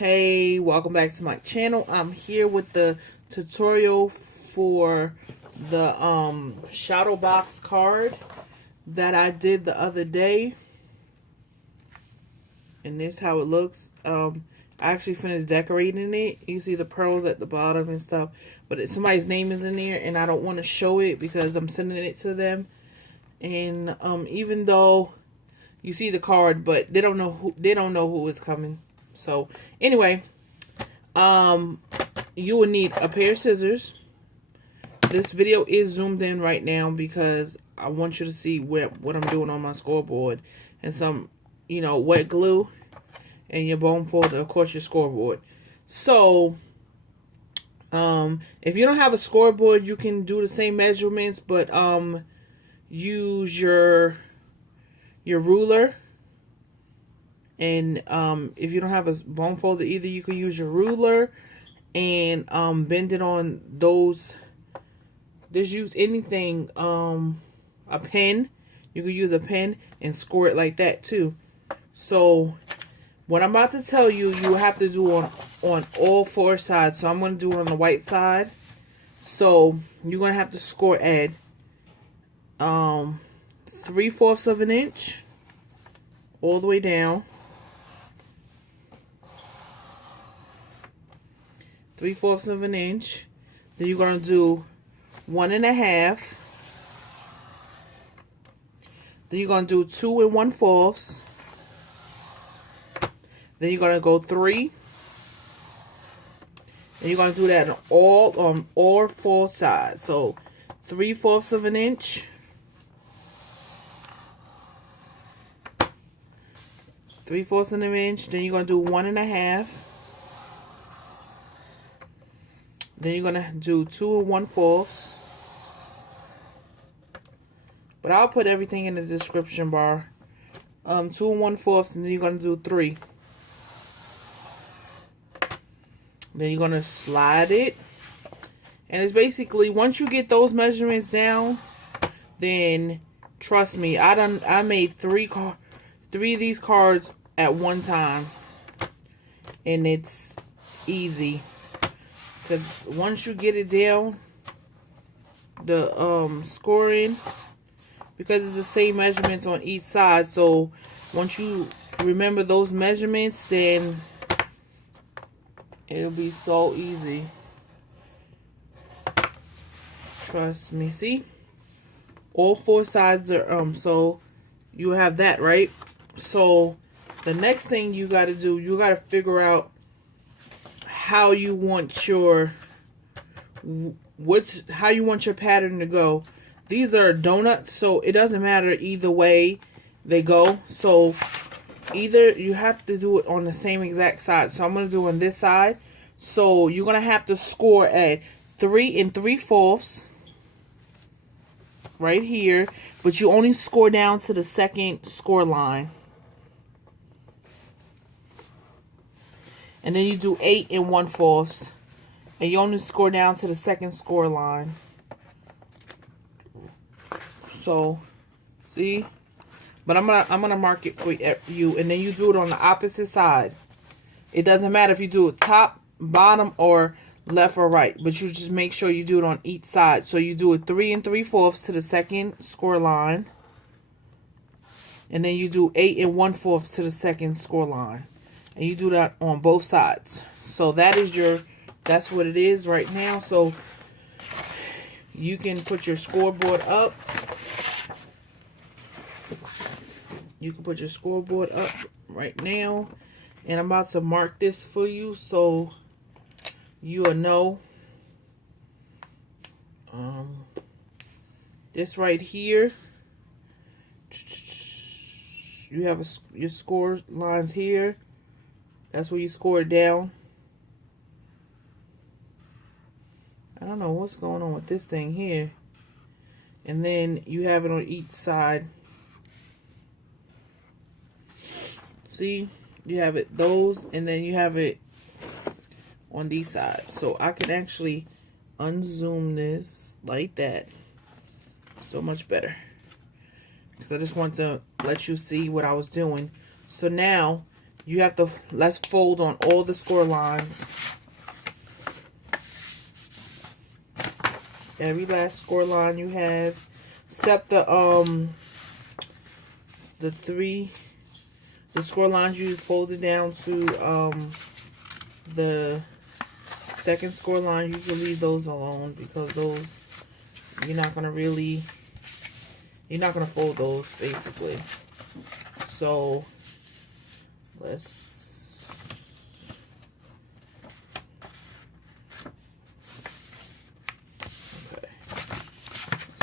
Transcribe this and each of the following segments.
Hey, welcome back to my channel. I'm here with the tutorial for the shadow box card that I did the other day. And this is how it looks. I actually finished decorating it. You see the pearls at the bottom and stuff, but somebody's name is in there and I don't want to show it because I'm sending it to them. And even though you see the card, but they don't know who is coming. So anyway, you will need a pair of scissors. This video is zoomed in right now because I want you to see what I'm doing on my scoreboard, and some, wet glue, and your bone folder, of course, your scoreboard. So if you don't have a scoreboard, you can do the same measurements, but use your ruler. And if you don't have a bone folder either, you can use your ruler and bend it on those. Just use anything, a pen. You can use a pen and score it like that too. So what I'm about to tell you, you have to do on all four sides. So I'm going to do it on the white side. So you're going to have to score at 3/4 of an inch all the way down. 3/4 of an inch. Then you're going to do 1.5. Then you're going to do 2 1/4. Then you're going to go 3. And you're going to do that on all four sides. So 3/4 of an inch. 3/4 of an inch. Then you're going to do 1.5. Then you're going to do 2 1/4. But I'll put everything in the description bar. 2 1/4, and then you're going to do 3. Then you're going to slide it. And it's basically, once you get those measurements down, then trust me, I made three of these cards at one time. And it's easy. Because once you get it down, the scoring, because it's the same measurements on each side, so once you remember those measurements, then it'll be so easy. Trust me. See? All four sides are, so you have that, right? So the next thing you got to do, you got to figure out how you want your pattern to go. These are donuts, so it doesn't matter either way they go. So either you have to do it on the same exact side. So I'm going to do on this side. So you're going to have to score at 3 3/4 right here, but you only score down to the second score line. And then you do 8 1/4, and you only score down to the second score line. So, see? But I'm gonna mark it for you, and then you do it on the opposite side. It doesn't matter if you do it top, bottom, or left or right, but you just make sure you do it on each side. So you do it 3 3/4 to the second score line, and then you do 8 1/4 to the second score line. And you do that on both sides. So that's what it is right now. So you can put your scoreboard up. You can put your scoreboard up right now. And I'm about to mark this for you so you'll know. This right here, you have your score lines here. That's where you score it down. I don't know what's going on with this thing here. And then you have it on each side. See? You have it those, and then you have it on these sides. So I can actually unzoom this like that. So much better. Because I just want to let you see what I was doing. So now you have to, let's fold on all the score lines. Every last score line you have, except the score lines you folded down to the second score line. You can leave those alone because those you're not gonna fold those basically. So let's okay.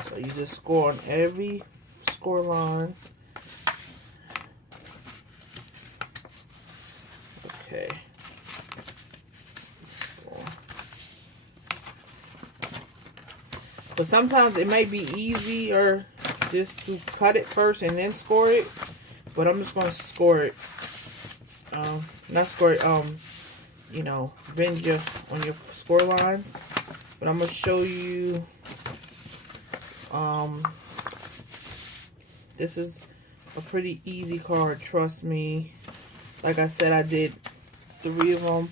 So you just score on every score line. Okay. But sometimes it may be easier just to cut it first and then score it. But I'm just going to score it. Not score it, you know, bend you on your score lines. But I'm going to show you, this is a pretty easy card, trust me. Like I said, I did 3 of them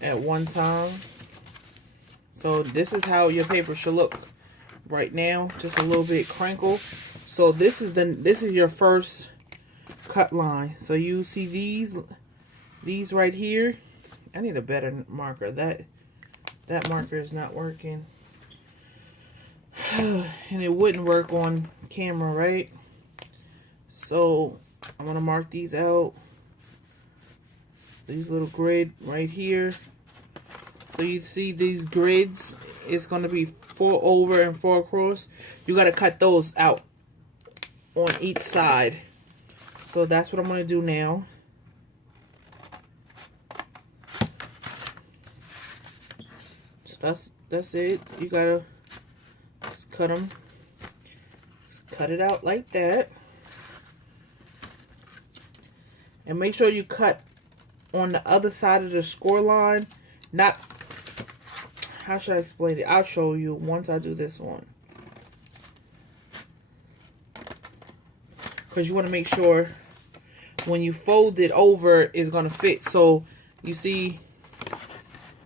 at one time. So this is how your paper should look right now, just a little bit crinkled. So this is your first cut line. So you see these right here. I need a better marker. That marker is not working. And it wouldn't work on camera, right? So I'm gonna mark these out. These little grid right here. So you see these grids, it's going to be 4 over and 4 across. You got to cut those out on each side. So that's what I'm going to do now. So that's it. You got to just cut them. Just cut it out like that. And make sure you cut on the other side of the score line. Not, how should I explain it? I'll show you once I do this one. Because you want to make sure when you fold it over, it's going to fit. So you see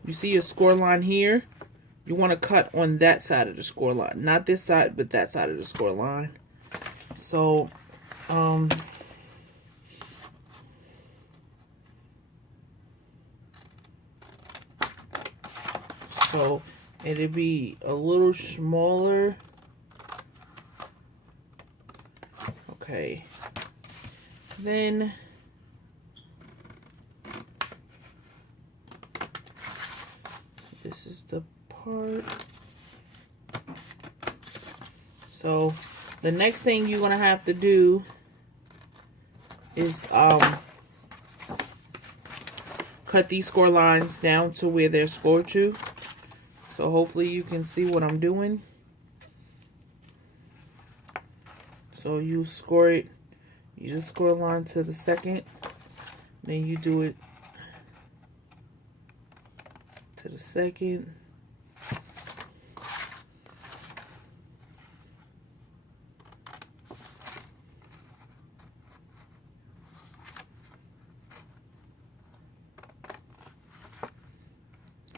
your score line here. You want to cut on that side of the score line. Not this side, but that side of the score line. So, so it'll be a little smaller. Okay. Then this is the part. So the next thing you're gonna have to do is cut these score lines down to where they're scored to. So hopefully you can see what I'm doing. So you score it, you just score a line to the second, then you do it to the second.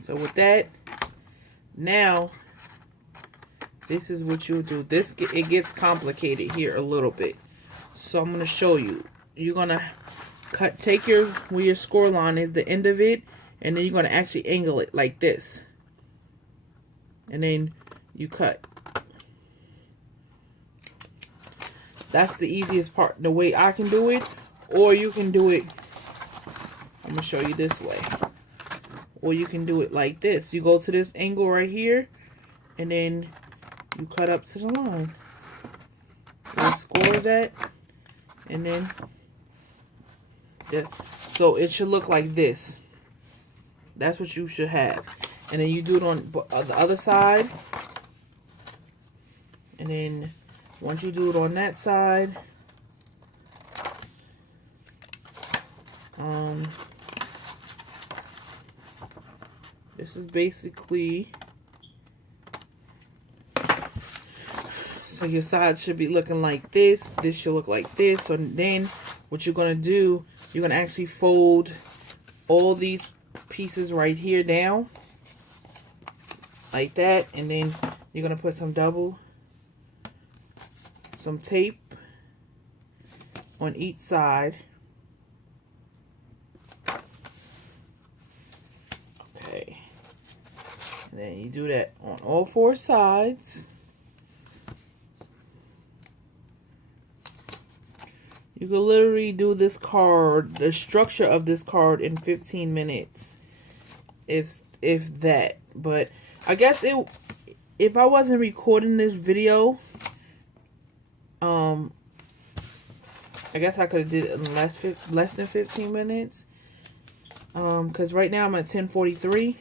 So with that, now this is what you'll do. It gets complicated here a little bit. So I'm going to show you. You're going to take where your score line is, the end of it, and then you're going to actually angle it like this. And then you cut. That's the easiest part, the way I can do it. Or you can do it, I'm going to show you this way. Or you can do it like this. You go to this angle right here, and then you cut up to the line. You score that, and then so it should look like this. That's what you should have. And then you do it on the other side. And then once you do it on that side, this is basically, so your side should be looking like this. This should look like this. So then what you're going to do, you're going to actually fold all these pieces right here down like that, and then you're going to put some tape on each side. Okay, and then you do that on all 4 sides. You can literally do this card, the structure of this card, in 15 minutes, if that. But I guess if I wasn't recording this video, I guess I could have did it in less than 15 minutes. Because right now I'm at 10:43,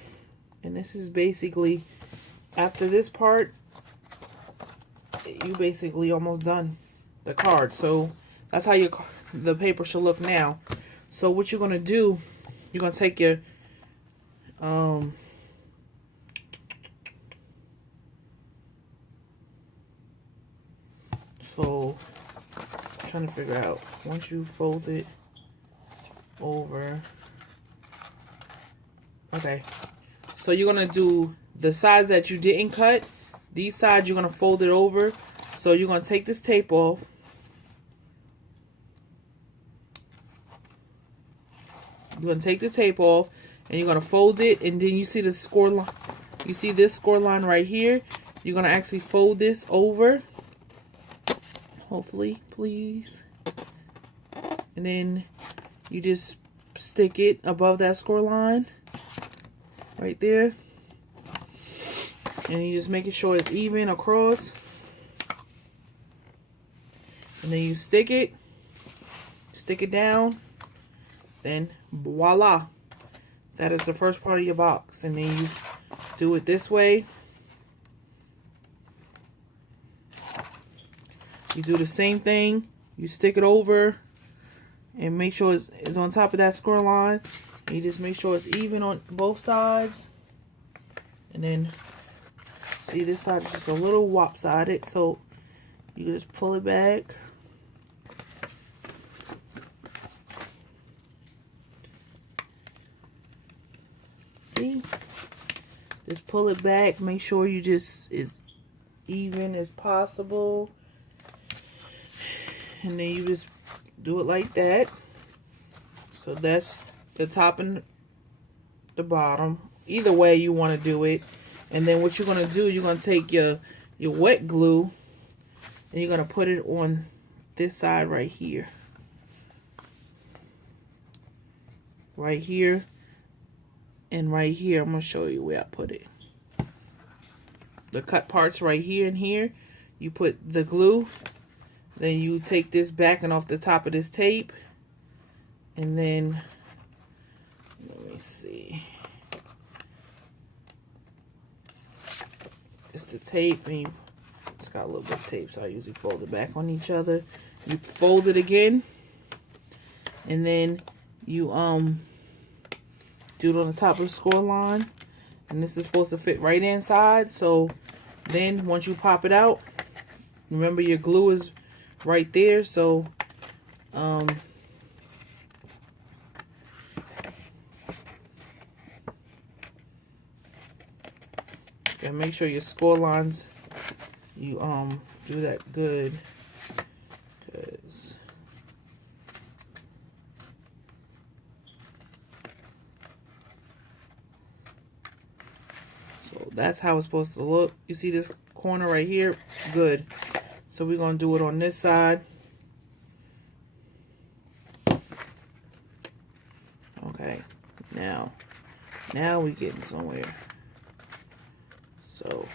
and this is basically, after this part, you basically almost done the card. So that's how the paper should look now. So what you're gonna do, you're gonna take your so I'm trying to figure out, once you fold it over, okay, so you're gonna do the sides that you didn't cut. These sides you're gonna fold it over. So you're gonna take this tape off. You're gonna take the tape off, and you're gonna fold it, and then you see the score line. You see this score line right here. You're gonna actually fold this over. Hopefully, please. And then you just stick it above that score line right there, and you just making sure it's even across. And then you stick it down. Then voila, that is the first part of your box. And then you do it this way. You do the same thing. You stick it over and make sure it's on top of that score line. And you just make sure it's even on both sides. And then see, this side is just a little lopsided, so you can just pull it back. See? Just pull it back. Make sure you just as even as possible. And then you just do it like that. So that's the top and the bottom. Either way you want to do it. And then what you're going to do, you're going to take your wet glue, and you're going to put it on this side right here. Right here. And right here. I'm going to show you where I put it. The cut parts right here and here. You put the glue. Then you take this backing off the top of this tape. And then, let me see. It's the tape, and it's got a little bit of tape, so I usually fold it back on each other. You fold it again, and then you do it on the top of the score line, and this is supposed to fit right inside. So then once you pop it out, remember your glue is right there. So and make sure your score lines, you do that good, because so that's how it's supposed to look. You see this corner right here? Good. So we're gonna do it on this side. Okay, now we getting somewhere. So,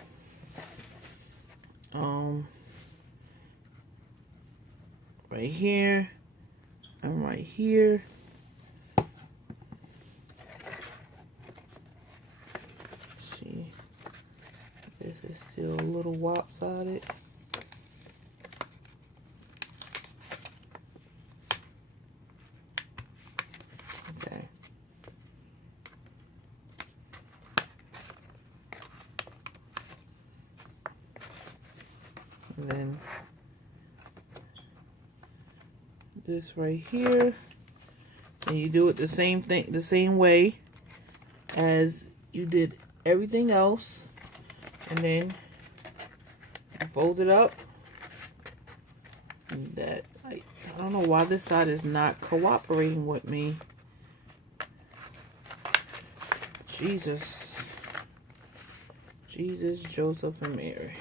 right here and right here. See, this is still a little lopsided. Okay. And then this right here, And you do it the same way as you did everything else. And then you fold it up. And that, I don't know why this side is not cooperating with me. Jesus, Joseph, and Mary.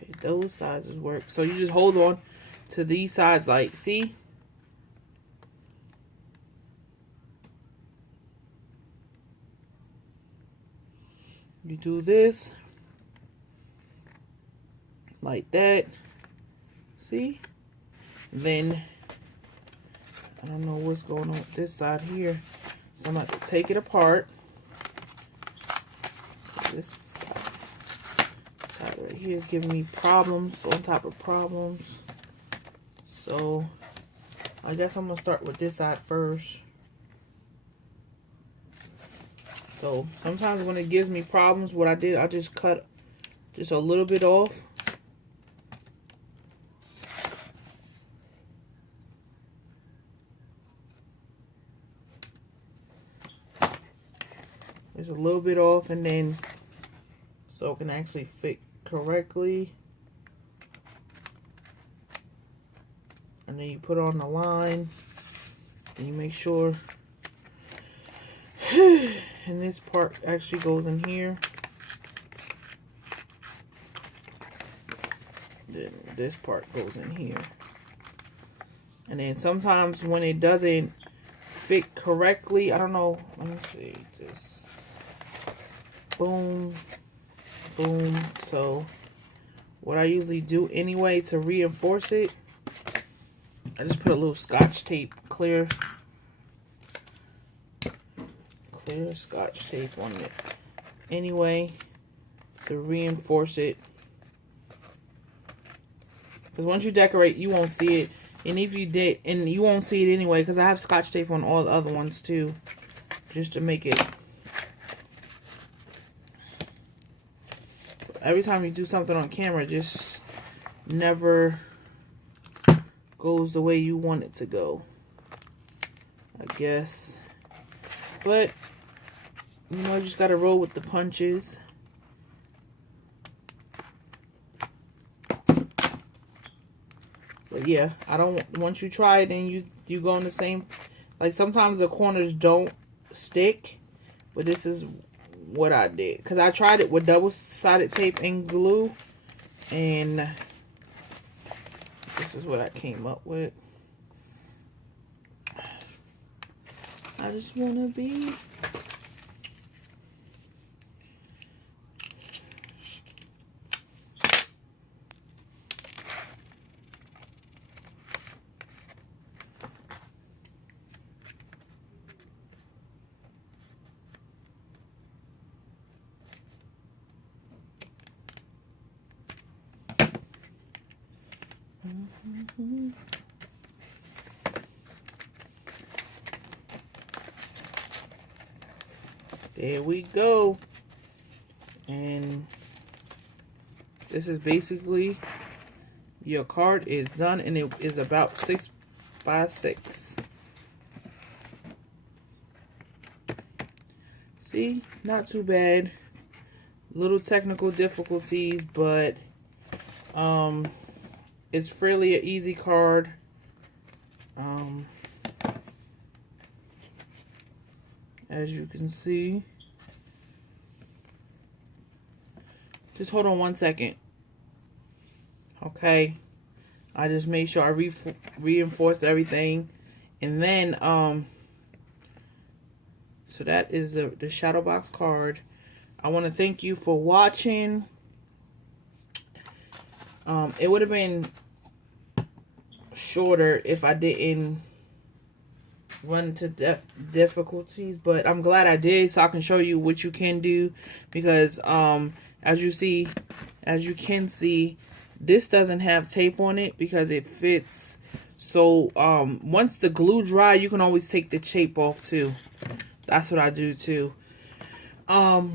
Okay, those sides work. So you just hold on to these sides, like, see? You do this like that. See? Then I don't know what's going on with this side here. So I'm going to take it apart. This side right here is giving me problems on top of problems. So I guess I'm going to start with this side first. So sometimes when it gives me problems, what I did, I just cut just a little bit off. Just a little bit off, and then so it can actually fit correctly. And then you put on the line, and you make sure and this part actually goes in here. Then this part goes in here. And then sometimes when it doesn't fit correctly, I don't know, let me see, this, boom, boom. So what I usually do anyway to reinforce it, I just put a little Scotch tape, clear Scotch tape on it anyway to reinforce it. Because once you decorate, you won't see it. And if you did, and you won't see it anyway, because I have Scotch tape on all the other ones too, just to make it. Every time you do something on camera, it just never goes the way you want it to go, I guess. But you know, you just gotta roll with the punches. But yeah, I don't, once you try it and you go in the same, like sometimes the corners don't stick, but this is what I did. Because I tried it with double-sided tape and glue, and this is what I came up with. I just want to be... There we go. And this is basically your card is done, and it is about 6 by 6. See, not too bad. Little technical difficulties, but it's really an easy card. As you can see. Just hold on 1 second. Okay. I just made sure I reinforced everything. And then, so that is the shadow box card. I want to thank you for watching. It would have been shorter if I didn't run into difficulties, but I'm glad I did, so I can show you what you can do. Because as you can see, this doesn't have tape on it because it fits. So once the glue dry, you can always take the tape off too. That's what I do too. Yeah,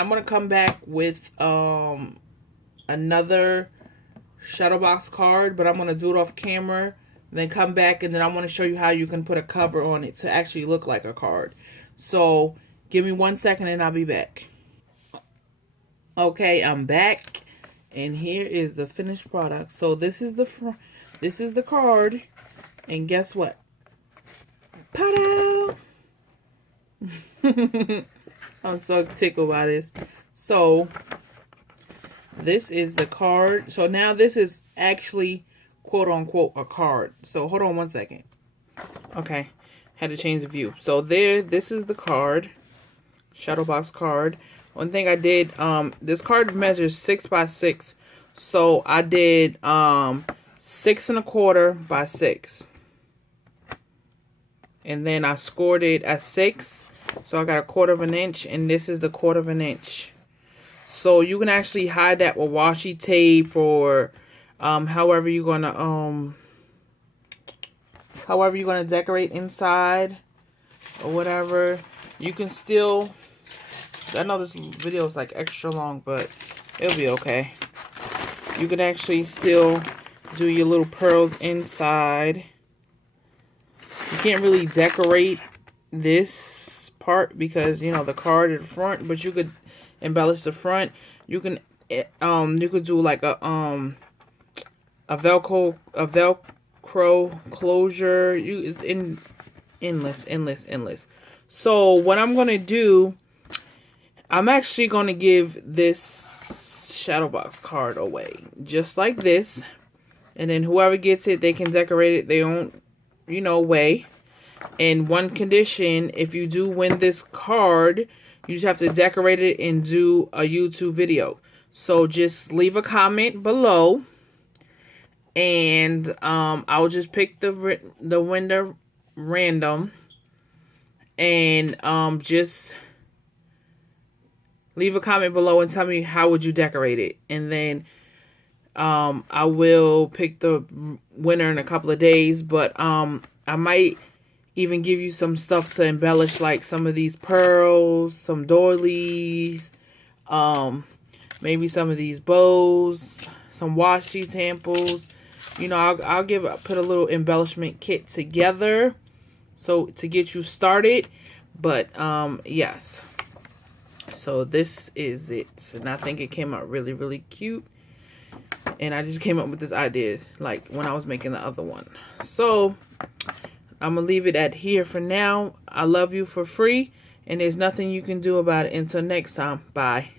I'm gonna come back with another shadow box card, but I'm going to do it off camera, then come back, and then I want to show you how you can put a cover on it to actually look like a card. So give me 1 second and I'll be back. Okay, I'm back, and here is the finished product. So this is the card, and guess what? Ta-da! I'm so tickled by this. So this is the card. So now this is actually quote unquote a card. So hold on 1 second. Okay, had to change the view. So this is the card, shadow box card. One thing I did, this card measures 6 by 6, so I did 6 1/4 by 6, and then I scored it at 6, so I got 1/4 inch, and this is the 1/4 inch. So you can actually hide that with washi tape, or however you're gonna decorate inside or whatever. You can still, I know this video is like extra long, but it'll be okay. You can actually still do your little pearls inside. You can't really decorate this part because, you know, the card at the front, but you could embellish the front. You can do like a velcro closure. It's endless. So what I'm gonna do, I'm actually going to give this shadow box card away just like this, and then whoever gets it, they can decorate it their own, you know, way. And one condition, if you do win this card, you just have to decorate it and do a YouTube video. So just leave a comment below, and I'll just pick the winner random, and just leave a comment below and tell me how would you decorate it. And then I will pick the winner in a couple of days. But I might even give you some stuff to embellish, like some of these pearls, some doilies, maybe some of these bows, some washi tamples. You know, I'll put a little embellishment kit together, so to get you started. But yes. So this is it, and I think it came out really, really cute. And I just came up with this idea like when I was making the other one. So I'm gonna leave it at here for now. I love you for free, and there's nothing you can do about it. Until next time, bye.